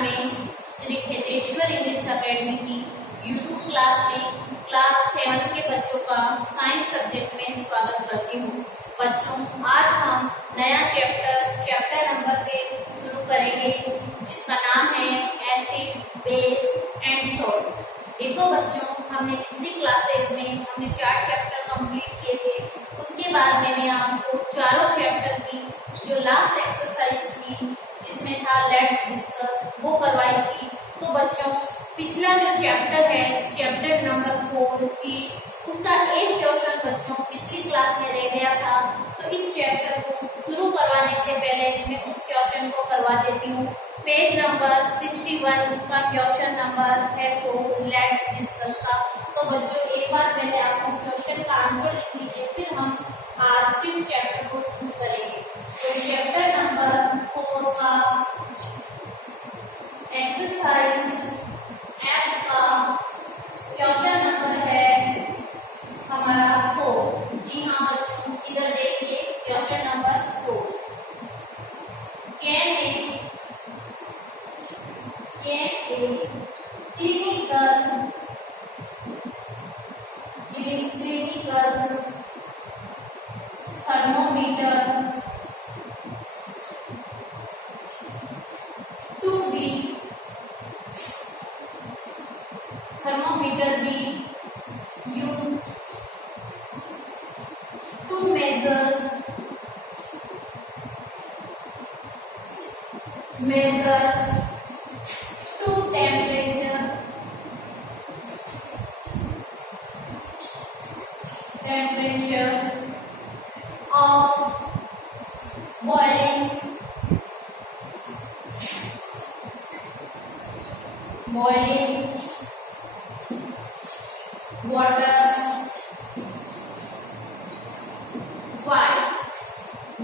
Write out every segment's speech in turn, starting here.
में Shri Kheteshwar English academy की YouTube class में क्लास 7 के बच्चों का साइंस सब्जेक्ट में स्वागत करती हूँ। बच्चों, आज हम नया चैप्टर नंबर पे शुरू करेंगे जिसका नाम है एसिड, बेस एंड सॉल्ट। देखो बच्चों, हमने पिछली क्लासेज में हमने 4 चैप्टर कंप्लीट किए थे। उसके बाद मैंने आपको चारों चैप्टर की जो लास्ट एक्सरसाइज थी जिसमें था लेट्स डिस्कस, वो करवाई थी। तो बच्चों, पिछला जो चैप्टर है चैप्टर नंबर 4 की उसका एक क्वेश्चन बच्चों पिछली क्लास में रह गया था। तो इस चैप्टर को शुरू करवाने से पहले मैं उस क्वेश्चन को करवा देती हूँ। पेज नंबर 61 का क्वेश्चन नंबर है 4 लेट्स डिस्कस का। तो बच्चों, एक बार पहले आप उस क्वेश्चन का आंसर लिख लीजिए, फिर हम आज फिर चैप्टर को शुरू करेंगे। तो चैप्टर नंबर 4 का एक्सरसाइज F का क्वेश्चन नंबर है हमारा 4। जी हाँ बच्चों, इधर देखिए question number 4। Can a clinical thermometer be used to measure to temperature of boiling water। Why?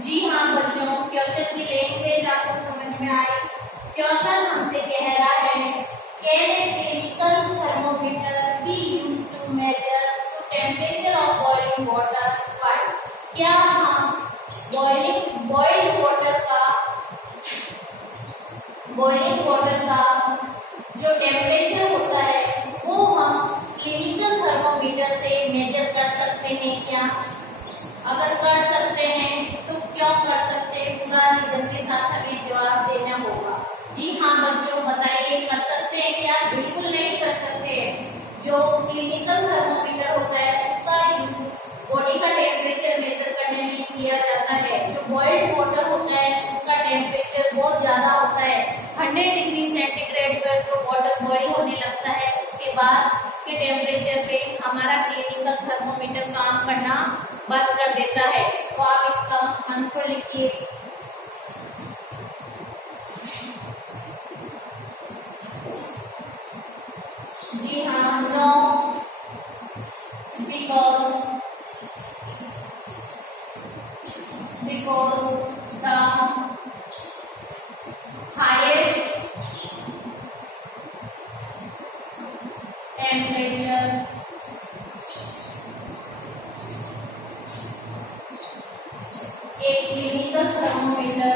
जी हाँ बच्चों, क्वेश्चन की लैंग्वेज आपको समझ में आई। क्वेश्चन हमसे कह रहा है can a clinical thermometer be used to measure the temperature of boiling water. Why? क्या हम बॉइल्ड वाटर का जो टेम्परेचर होता है वो हम क्लिनिकल थर्मोमीटर से मेजर कर सकते हैं क्या? अगर कर सकते हैं तो क्यों कर सकते हैं? पूरा रीजन के साथ हमें जवाब देना होगा। जी हाँ बच्चों, बताइए कर सकते हैं क्या? बिल्कुल नहीं कर सकते हैं। जो क्लिनिकल थर्मोमीटर होता है उसका यूज बॉडी का टेम्परेचर मेजर करने में किया जाता है। जो बॉइल्ड वाटर होता है उसका टेम्परेचर बहुत ज्यादा होता है, 100 डिग्री सेंटीग्रेड पर तो वाटर बॉइल होने लगता है। उसके बाद उसके टेम्परेचर पे हमारा क्लिनिकल थर्मोमीटर काम करना बंद कर देता है। तो आप इसका आंसर लिखिए। जी हाँ, no, because the highest temperature a clinical thermometer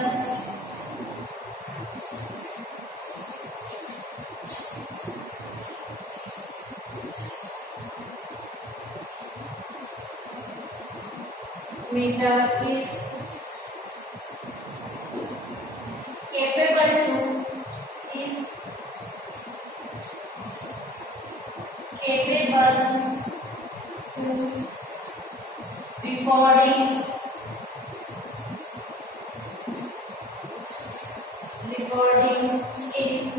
is capable to recording is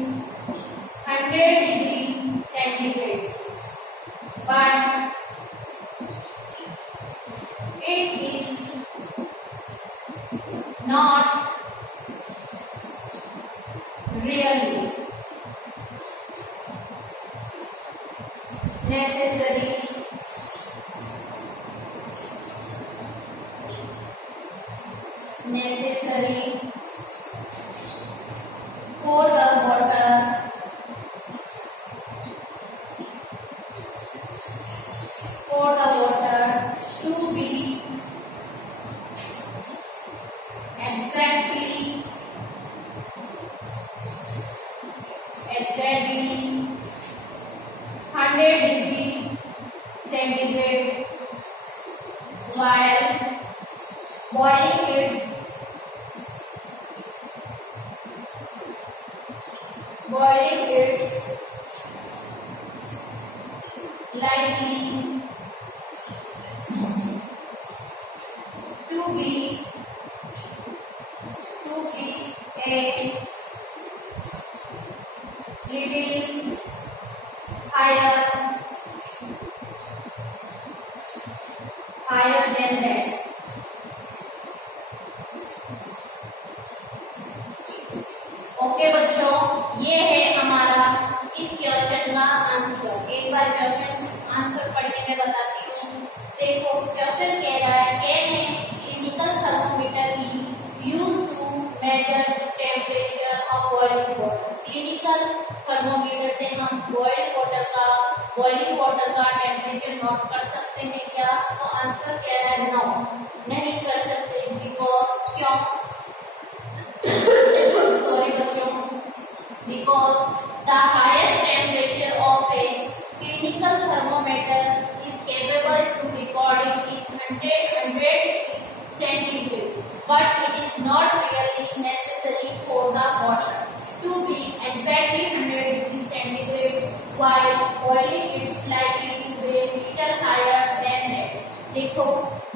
100 degree centigrade, but it is not really necessary for the water to be exactly centigrade while boiling its likely to be a little higher than that. Okay बच्चों, ये है हमारा इस question का answer. एक बार question answer पढ़ के मैं बताती हूँ। देखो क्वेश्चन कह रहा है can a clinical thermometer be used to measure temperature of boiling water. Clinical thermometer से हम बॉइलिंग वाटर का टेम्परेचर नोट कर सकते हैं क्या? तो आंसर कह रहा है नो, नहीं कर सकते। बिकॉज क्यों? सॉरी बच्चों, because the highest temperature of a clinical thermometer is capable to recording is 100 centigrade, but it is not really necessary for the water to be exactly 100 centigrade while boiling is likely to be a little higher than that. देखो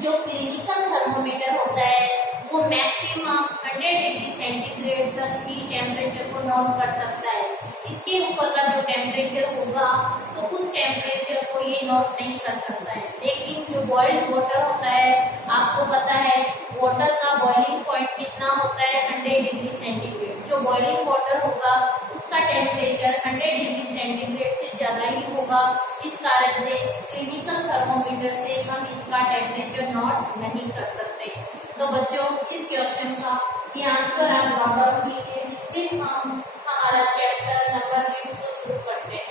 जो clinical thermometer होता है वो maximum 100 degree centigrade तक की temperature को note कर सकता है। इसके ऊपर का जो टेम्परेचर होगा तो उस टेम्परेचर को ये नोट नहीं कर सकता है। लेकिन जो बॉइल्ड वाटर होता है, आपको पता है वाटर का बॉइलिंग पॉइंट कितना होता है? 100 डिग्री सेंटीग्रेड। जो बॉइलिंग वाटर होगा उसका टेम्परेचर 100 डिग्री सेंटीग्रेड से ज्यादा ही होगा। इस कारण से क्लिनिकल थर्मोमीटर से हम इसका टेम्परेचर नोट नहीं कर सकते। तो बच्चों इस क्वेश्चन का ये आंसर आप नोट डाउन कीजिए। फिर हम हमारा चैप्टर नंबर 20 को शुरू करते हैं।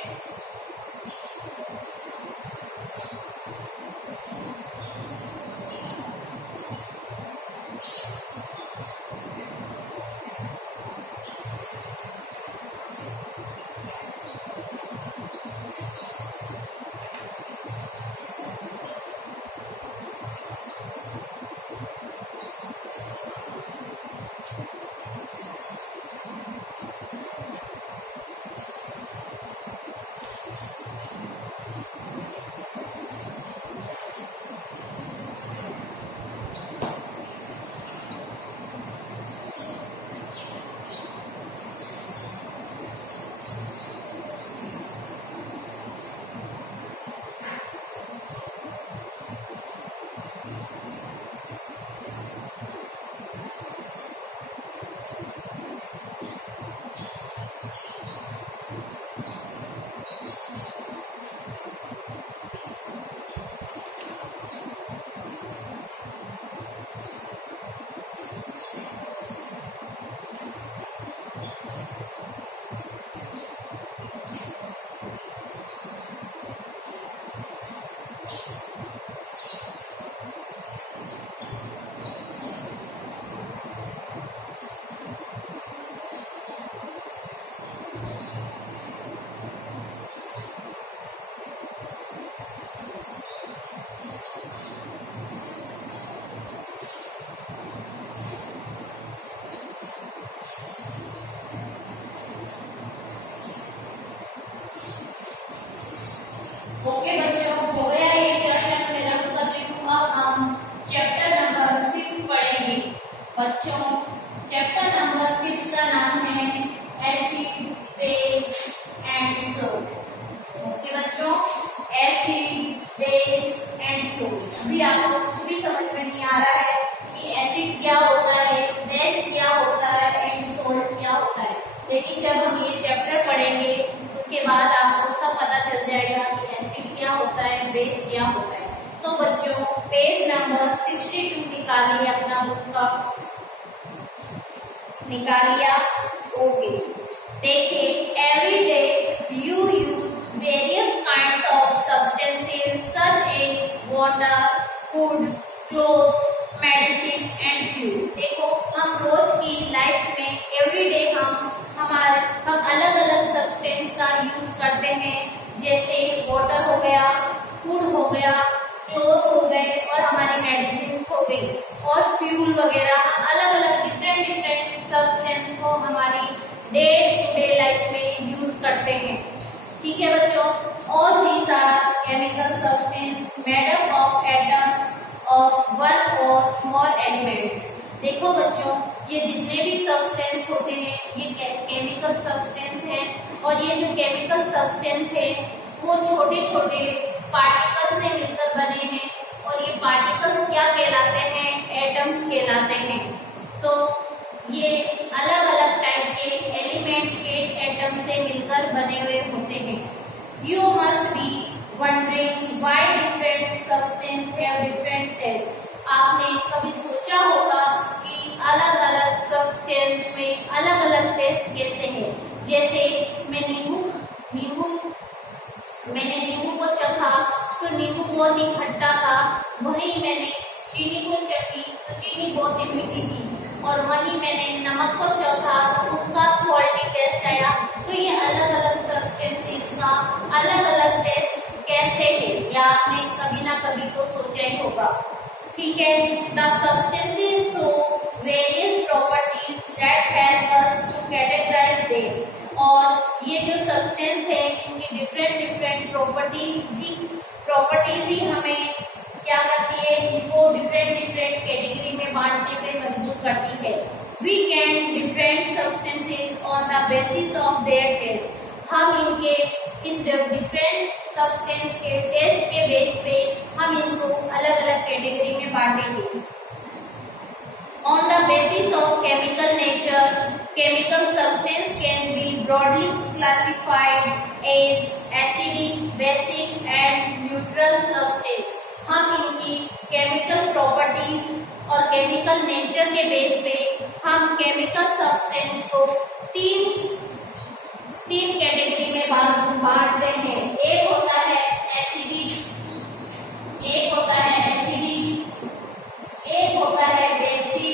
ओके बच्चों, हो गया ये क्वेश्चन मैं रफ कर रही हूँ। अब हम चैप्टर नंबर 6 पढ़ेंगे। बच्चों चैप्टर नंबर 6 का नाम है acid, base and salt. Okay बच्चों, एसिड, बेस एंड सोल्ट। अभी आपको कुछ भी समझ में नहीं आ रहा है कि एसिड क्या होता है, बेस क्या होता है एंड सोल्ट क्या होता है। लेकिन जब हम ये चैप्टर पढ़ेंगे उसके बाद आपको सब पता चल जाएगा कि एसिड क्या होता है, बेस क्या होता है। तो बच्चों पेज नंबर 62 निकालिए अपना बुक का, निकालिया। ओके, देखिए every day you use various kinds of substances such as water, food, clothes, medicine and fuel. देखो हम रोज की लाइफ में एवरीडे हम अलग अलग सब्सटेंस का यूज करते हैं। जैसे वाटर हो गया, फूड हो गया, क्लोथ हो गए और हमारी मेडिसिन हो गई और फ्यूल वगैरह अलग अलग डिफरेंट सब्सटेंस को हमारी डे टू डे लाइफ में यूज करते हैं। ठीक है बच्चों, all these are chemical substance made up of atoms of one or more elements. देखो बच्चों, ये जितने भी सब्सटेंस होते हैं ये केमिकल सब्सटेंस हैं और ये जो केमिकल सब्सटेंस है वो छोटे छोटे पार्टिकल्स से मिलकर बने हैं और ये पार्टिकल्स क्या कहलाते हैं? एटम्स कहलाते हैं। तो ये अलग अलग टाइप के एलिमेंट के एटम से मिलकर बने हुए होते हैं। You must be wondering why different substance have different taste. आपने कभी सोचा होगा कि अलग अलग सब्सटेंस में अलग अलग टेस्ट कैसे है? जैसे मैंने नींबू को चखा तो नींबू बहुत ही खट्टा था, वहीं मैंने चीनी को चखी तो चीनी बहुत ही मीठी थी और वहीं मैंने नमक को चखा तो उसका सॉल्टी टेस्ट आया। तो ये अलग अलग सब्सटेंसेस का अलग अलग टेस्ट कैसे है, या आपने कभी ना कभी तो सोचा ही होगा। ठीक है, the substances show various properties that help us to categorise them. और ये जो सब्सटेंस है इनकी डिफरेंट प्रॉपर्टीज ही हमें क्या करती है? इनको डिफरेंट कैटेगरी में बांटने पे मजबूर करती है। We can different substances on the basis of their taste. हम इनके इन डिफरेंट सब्सटेंस के टेस्ट के बेस पे हम इनको अलग अलग कैटेगरी में बांटेंगे। On the basis of chemical nature, chemical substance can be broadly classified as acidic, basic and neutral substance. हम इनकी केमिकल प्रॉपर्टीज और केमिकल नेचर के बेस पे हम केमिकल सब्सटेंस को तीन कैटेगरी में बांटते हैं। एक होता है एसिडिक, एक होता है बेसिक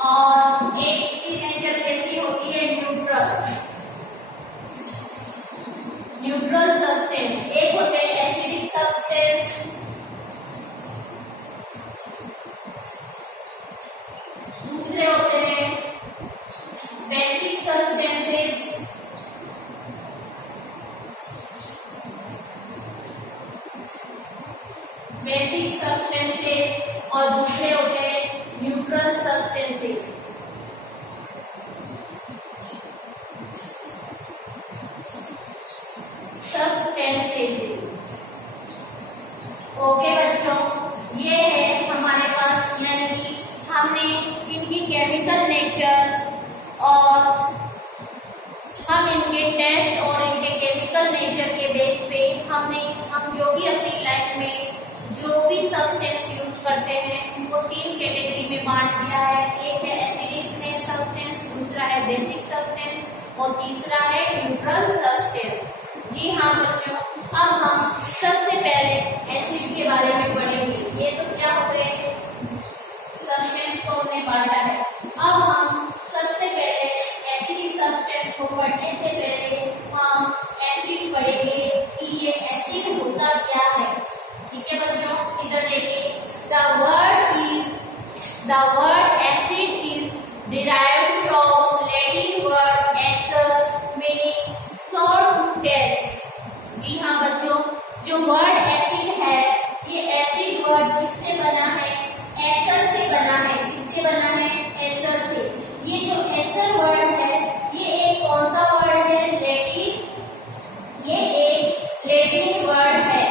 और एक की नेचर कैसी होती है? Neutral substance. एक होते हैं एसिडिक सब्सटेंस, दूसरे होते हैं बेसिक सब्सटेंसेस, और दूसरे होते हैं न्यूट्रल सब्सटेंसेस। ओके बच्चों, ये है हमारे पास, यानी कि हमने इनकी केमिकल नेचर और हम इनके टेस्ट और इनके केमिकल नेचर के बेस पे हम जो भी अपनी लाइफ में जो भी सब्सटेंस यूज करते हैं उनको तीन कैटेगरी में बांट दिया है। एक है एसिडिक सब्सटेंस, दूसरा है बेसिक सब्सटेंस और तीसरा है न्यूट्रल सब्सटेंस। जी हाँ बच्चों, अब हम सबसे पहले एसिड के बारे में पढ़ेंगे। ये तो क्या हो गए, सब्सटेंस को हमने बांटा है। अब हम सबसे पहले एसिडिक सब्सटेंस को पढ़ने से पहले हम एसिड पढ़ेंगे कि ये एसिड होता क्या है। ठीक है बच्चों, इधर देखिए, the word acid is derived from Latin word acer meaning sour to taste। जी हाँ बच्चों, जो वर्ड एसिड है ये एसिड वर्ड किससे बना है? एसर से बना है। किससे बना है? एसर से। ये जो एसर वर्ड है ये एक कौन सा वर्ड है? ये एक लैटिन वर्ड है।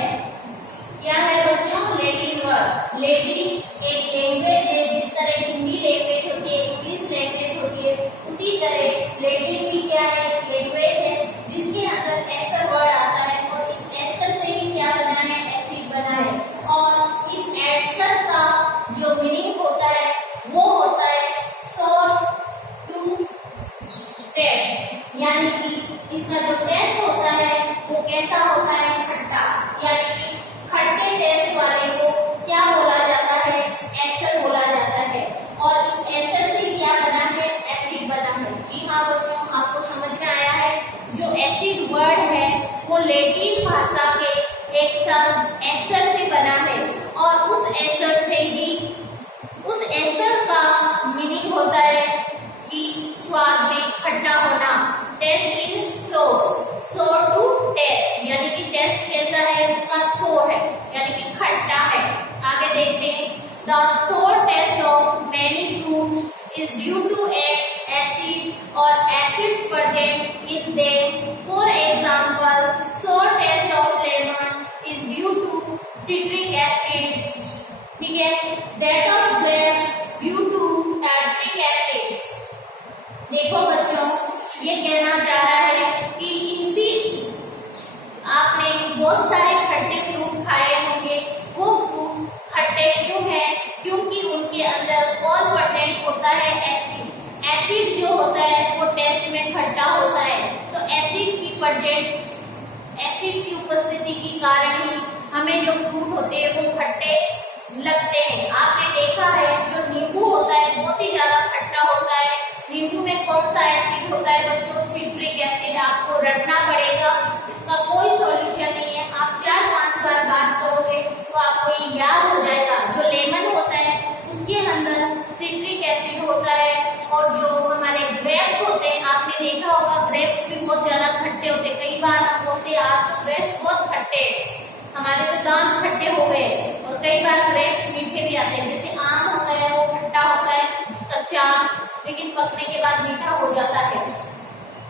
क्या है बच्चों? Latin word. लैटिन एक लैंग्वेज है, जिस तरह हिंदी लैंग्वेज होती है, इंग्लिश लैंग्वेज होती है, उसी तरह लैटिन भी क्या है? लैंग्वेज है जिसके अंदर एसर वर्ड आता है और इस एसर से ही क्या बना है? एसिड बना है। और इस एसर का जो मीनिंग होता है वो होता है sour to taste, यानी कि इसका जो टेस्ट होता है वो कैसा होता है? खट्टा। यानी कि खट्टे टेस्ट वाले को क्या बोला जाता है? एसर बोला जाता है। और इस एसर से क्या बना है? एसिड बना है। जी हाँ बच्चों, आपको समझ में आया है। जो एसिड वर्ड है वो लैटिन भाषा के एक शब्द एसर से बना है और उस एसर से ही उस एसर का मीनिंग होता है कि स्वाद में खट्टा होना। Taste is sour, sour to taste, यानी कि टेस्ट कैसा है उसका सो है, यानी कि खट्टा है। आगे देखते हैं, the sour taste of many fruits is due to acid और acids present in them. For example, sour taste of lemon is due to citric acid, ठीक है, that of grapes due to tartaric acid. देखो बच्चों, ये कहना चाह रहा है कि इसी आपने बहुत सारे खट्टे फ्रूट खाए होंगे, वो फ्रूट खट्टे क्यों हैं? क्योंकि उनके अंदर कौन प्रेजेंट होता है? एसिड। एसिड जो होता है वो टेस्ट में खट्टा होता है, तो एसिड की उपस्थिति के कारण ही हमें जो फ्रूट होते हैं वो खट्टे लगते हैं। आपने देखा है जो नींबू होता है बहुत ही ज्यादा खट्टा होता है। नींबू में कौन सा एसिड होता है बच्चों? Citric acid. आपको रटना पड़ेगा, इसका कोई सॉल्यूशन नहीं है। आप 4-5 बार बात करोगे तो आपको ये याद हो जाएगा। जो लेमन होता है उसके अंदर सिट्रिक एसिड होता है, और जो हमारे ग्रेप्स होते हैं, आपने देखा होगा ग्रेप्स भी बहुत ज्यादा खट्टे होते हैं। कई बार हम बोलते हैं आज तो ग्रेप्स बहुत खट्टे, हमारे तो दांत खट्टे हो गए, और कई बार ग्रेप्स मीठे भी आते हैं। जैसे आम होता है वो खट्टा होता है कच्चा, लेकिन पकने के बाद मीठा हो जाता है।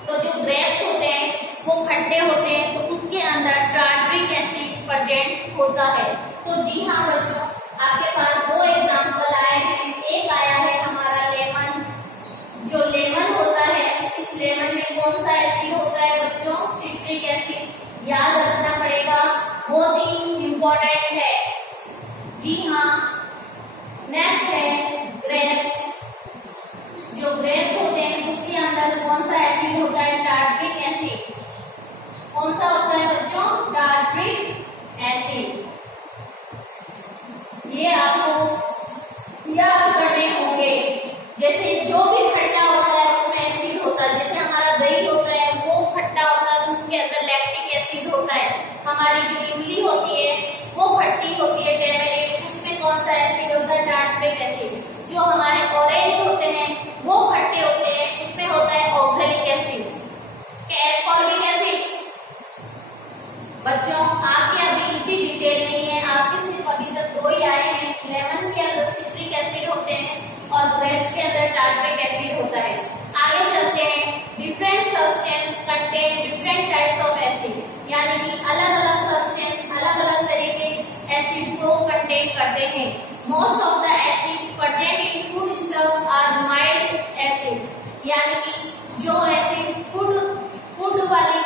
तो जो ग्रेप्स होते हैं वो खट्टे होते हैं, तो उसके अंदर टार्ट्रिक एसिड प्रेजेंट होता है। तो जी हाँ बच्चों, आपके पास 2 एग्जांपल आए हैं। एक आया है हमारा लेमन। जो लेमन होता है, इस लेमन में कौन सा एसिड होता है बच्चों? Citric acid. याद रखना पड़ेगा, बहुत ही इम्पोर्टेंट है। जी हाँ, नेक्स्ट है ग्रेप्स। जो ग्रेप्स होते हैं उसके अंदर कौन सा एसिड होता है? Tartaric acid. कौन सा होता है बच्चों? Tartaric acid. ये आपको याद करने होंगे। जैसे जो भी खट्टा होता है उसमें एसिड होता है। जैसे हमारा दही होता है वो खट्टा होता है तो उसके अंदर लैक्टिक एसिड होता है। हमारी जो इमली होती है वो खट्टी होती है, टेमेरिक, उसमें कौन सा एसिड होता है? Tartaric acid. जो हमारे ऑरेंज होते हैं वो खट्टे होते हैं, उसमें होता है ऑक्सैलिक एसिड, एस्कॉर्बिक एसिड। बच्चों आपके अभी इतनी डिटेल नहीं है, आपके सिर्फ अभी तक 2 ही आए हैं। लेमन के अंदर सिट्रिक एसिड होते हैं और ग्रेप्स के अंदर टार्ट्रिक एसिड होता है। आगे चलते हैं, different substance contain different types of acid, यानी कि अलग अलग सब्सटेंस अलग अलग तरह के एसिड को कंटेन करते हैं। Most of the acid present in food stuff are mild acids, यानी कि जो एसिड फूड वाली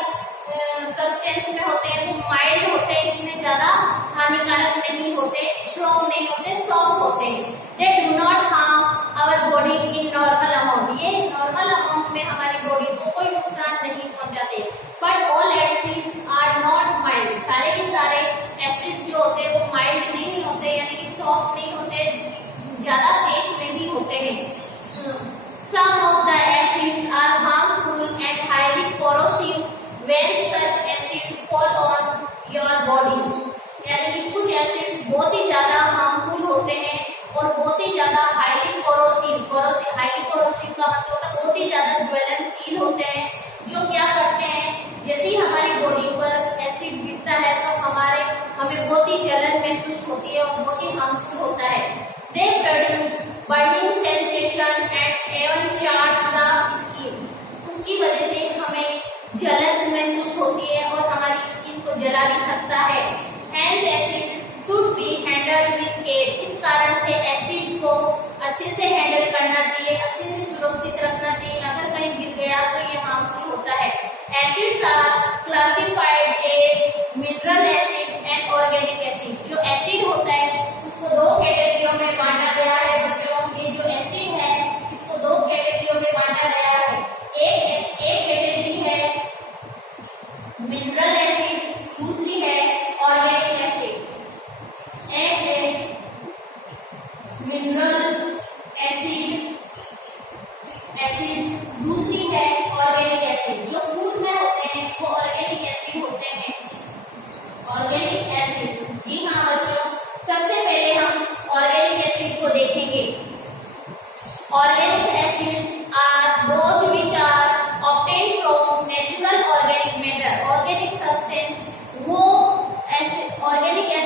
सब्सटेंस में होते हैं वो माइल्ड होते हैं, इसमें ज्यादा हानिकारक नहीं होते, स्ट्रॉन्ग नहीं होते, सॉफ्ट होते हैं। They do not harm our body in normal amount, ये नॉर्मल अमाउंट में हमारी बॉडी को कोई नुकसान नहीं पहुंचाते। But all acids are not mild, सारे के सारे एसिड जो होते हैं वो माइल्ड नहीं होते, यानी कि सॉफ्ट नहीं होते, ज्यादा तेज नहीं होते हैं। Some of the acids are harmful and highly corrosive when such acid fall on your body, यानी कि कुछ एसिड्स बहुत ही ज्यादा हार्मफुल होते हैं और बहुत ही ज्यादा हाईली कोरोसिव। हाईली कोरोसिव का मतलब होता है बहुत ही ज्यादा ज्वलनशील होते हैं, जो क्या करते हैं जैसे ही हमारी बॉडी पर एसिड गिरता है तो हमें बहुत ही जलन महसूस होती है और बहुत ही हार्मफुल होता है। They produce burning sensation and even charge the skin, उसकी वजह से हमें जलन महसूस होती है और हमारी स्किन को जला भी सकता है। Hence acid should be handled with care, इस कारण से एसिड को अच्छे से हैंडल करना चाहिए, अच्छे से सुरक्षित रखना चाहिए। अगर कहीं गिर गया तो ये हार्मफुल होता है। Acids are classified as mineral acid and organic acid. जो एसिड होता है उसको 2 कैटेगरियों में बांटा गया है बच्चों। ये जो एसिड है इसको 2 कैटेगरियों में बांटा गया है। एक कैटेगरी है मिनरल एसिड, दूसरी है ऑर्गेनिक एसिड। एक है मिनरल एसिड, दूसरी है ऑर्गेनिक एसिड। जो फूड में होते हैं वो ऑर्गेनिक एसिड होते हैं।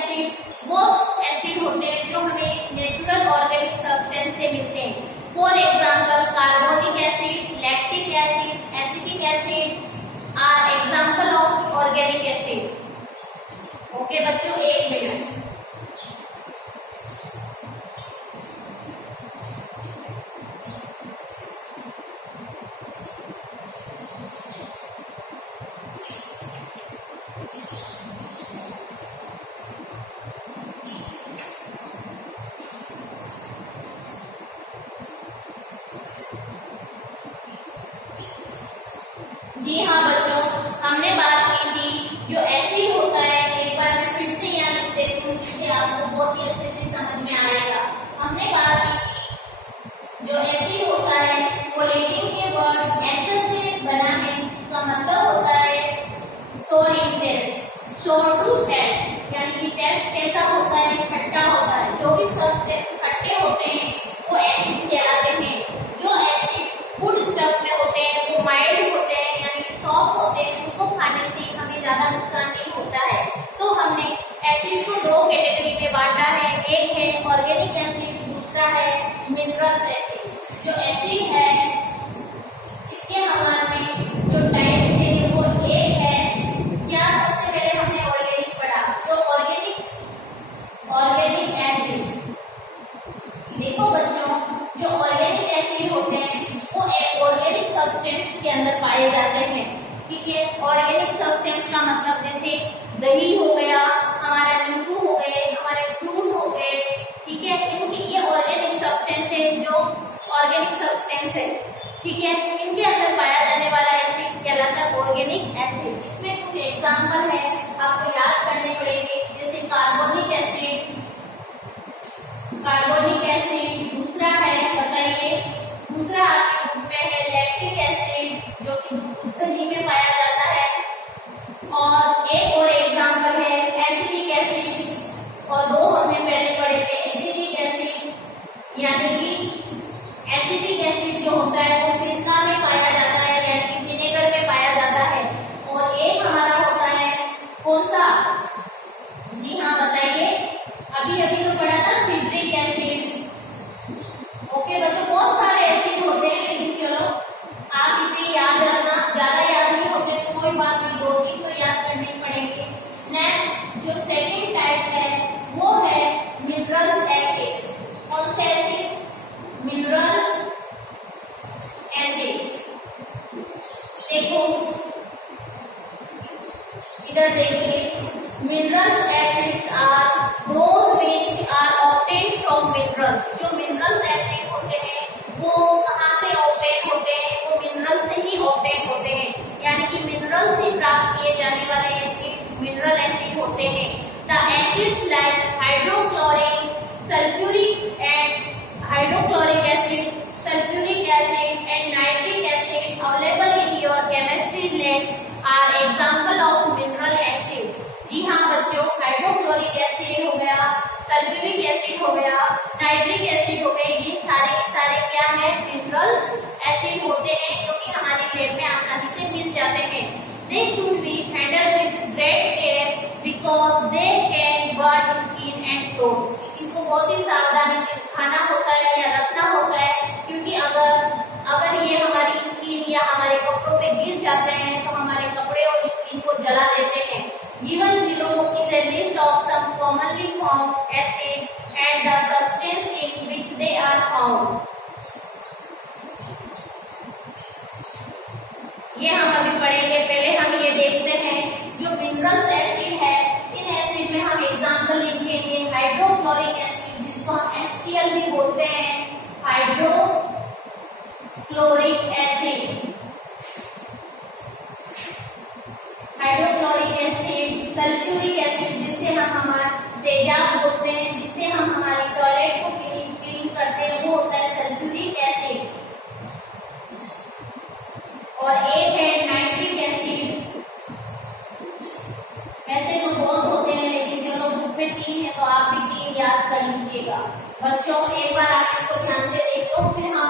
एसिड वो एसिड होते हैं जो हमें नेचुरल ऑर्गेनिक सब्सटेंस से मिलते हैं। For example carbonic acid, lactic acid, acetic acid are example of organic acid. Okay बच्चों, एक मिनट। जी हाँ बच्चों, हमने बात की थी जो एसिड होता है, एक बार मैं फिर से यहाँ लिख देती हूँ जिससे आपको बहुत ही अच्छे से समझ में आएगा। हमने बात की थी जो एसिड होता है वो लैटिन के वर्ड एसिड से बना है, जिसका मतलब होता है सोर इन टेस्ट, सोर टू टेस्ट, यानी कि टेस्ट कैसा होता है, खट्टा होता है। जो भी सब्सटेंस खट्टे होते हैं वो एसिड कहलाते हैं। जो एसिड फूड स्टफ में होते हैं वो माइल्ड होते हैं, सॉफ्ट होते हैं, उनको खाने से हमें ज्यादा नुकसान नहीं होता है। तो हमने एसिड को दो कैटेगरी में बांटा है, एक है ऑर्गेनिक एसिड, दूसरा है मिनरल्स एसिड। जो एसिड है इसके हमारे जो टाइप्स थे वो एक है, क्या सबसे पहले हमने ऑर्गेनिक पढ़ा, जो ऑर्गेनिक एसिड। देखो बच्चों, जो ऑर्गेनिक एसिड होते हैं वो एक ऑर्गेनिक सब्सटेंस के अंदर पाए जाते हैं। ठीक है, ऑर्गेनिक सब्सटेंस का मतलब जैसे दही हो गया, हमारा नींबू हो गए, हमारे फ्रूट हो गए। ठीक है, क्योंकि ये ऑर्गेनिक सब्सटेंस है, जो ऑर्गेनिक सब्सटेंस है। ठीक है, इनके अंदर पाया जाने वाला एसिड कहलाता है ऑर्गेनिक एसिड। इसमें कुछ एग्जाम्पल है, आपको याद करने पड़ेंगे, जैसे कार्बोनिक एसिड, दूसरा है, बताइए, दूसरा आपके बुक में है लैक्टिक एसिड, जो कि दही में पाया जाता है। और एक और एग्जांपल है एसिटिक एसिड, और दो हमने पहले पढ़े थे एसिटिक एसिड, यानी कि एसिटिक एसिड जो होता है वो सिरका में पाया जाता है, यानी कि विनेगर में पाया जाता है। और एक हमारा होता है कौन सा, जी हाँ बताइए, अभी तो पढ़ा था सिट्रिक एसिड। ओके बच्चों, बहुत सारे एसिड होते हैं, लेकिन चलो आप इसे याद रखना, ज्यादा याद नहीं होते तो कोई बात नहीं, दो तीन तो याद करने पड़ेंगे। नेक्स्ट जो सेकंड टाइप है वो है मिनरल्स एसिड। कौन सा एसिड, मिनरल एसिड। देखो इधर देखिए, minerals acids are those which are obtained from minerals. जो मिनरल्स एसिड होते हैं वो कहाँ से ऑब्टेन होते हैं, वो मिनरल से ही ऑब्टेन होते हैं, यानी कि मिनरल से प्राप्त किए जाने वाले एसिड मिनरल एसिड होते हैं। The acids like hydrochloric, sulphuric acid, sulphuric acid and nitric acid available in your chemistry lab are example of mineral acid. जी हाँ बच्चों, हाइड्रोक्लोरिक एसिड हो गया, सल्फ्यूरिक एसिड हो गया, नाइट्रिक एसिड हो गए, ये सारे के सारे क्या है, मिनरल्स एसिड होते हैं, जो कि हमारे लैब में आसानी से मिल जाते हैं। They should be handled with great care because they can burn skin and clothes. इनको बहुत ही सावधानी से खाना होता है या रखना होता है, क्योंकि अगर ये हमारी स्किन या हमारे कपड़ों पे गिर जाते हैं तो हमारे कपड़े और स्किन को जला देते हैं। Given below is a list of some commonly formed acid and the substance in which they are found. ये हम अभी पढ़ेंगे, पहले हम ये देखते हैं जो मिनरल्स एसिड है, इन एसिड में हम एग्जांपल लिखेंगे हाइड्रोक्लोरिक एसिड, जिसको हम HCl भी बोलते हैं, hydrochloric acid, hydrochloric acid, sulphuric acid जिससे हम हमारा तेजाब बोलते हैं, जिससे हम हमारी टॉयलेट को क्लीन करते हैं, वो होता है सल्फ्यूरिक एसिड। और एक है नाइट्रिक एसिड। वैसे तो बहुत होते हैं, लेकिन चलो बुक में 3 है तो आप भी 3 याद कर लीजिएगा। बच्चों एक बार आप इसको ध्यान से देख लो, फिर हम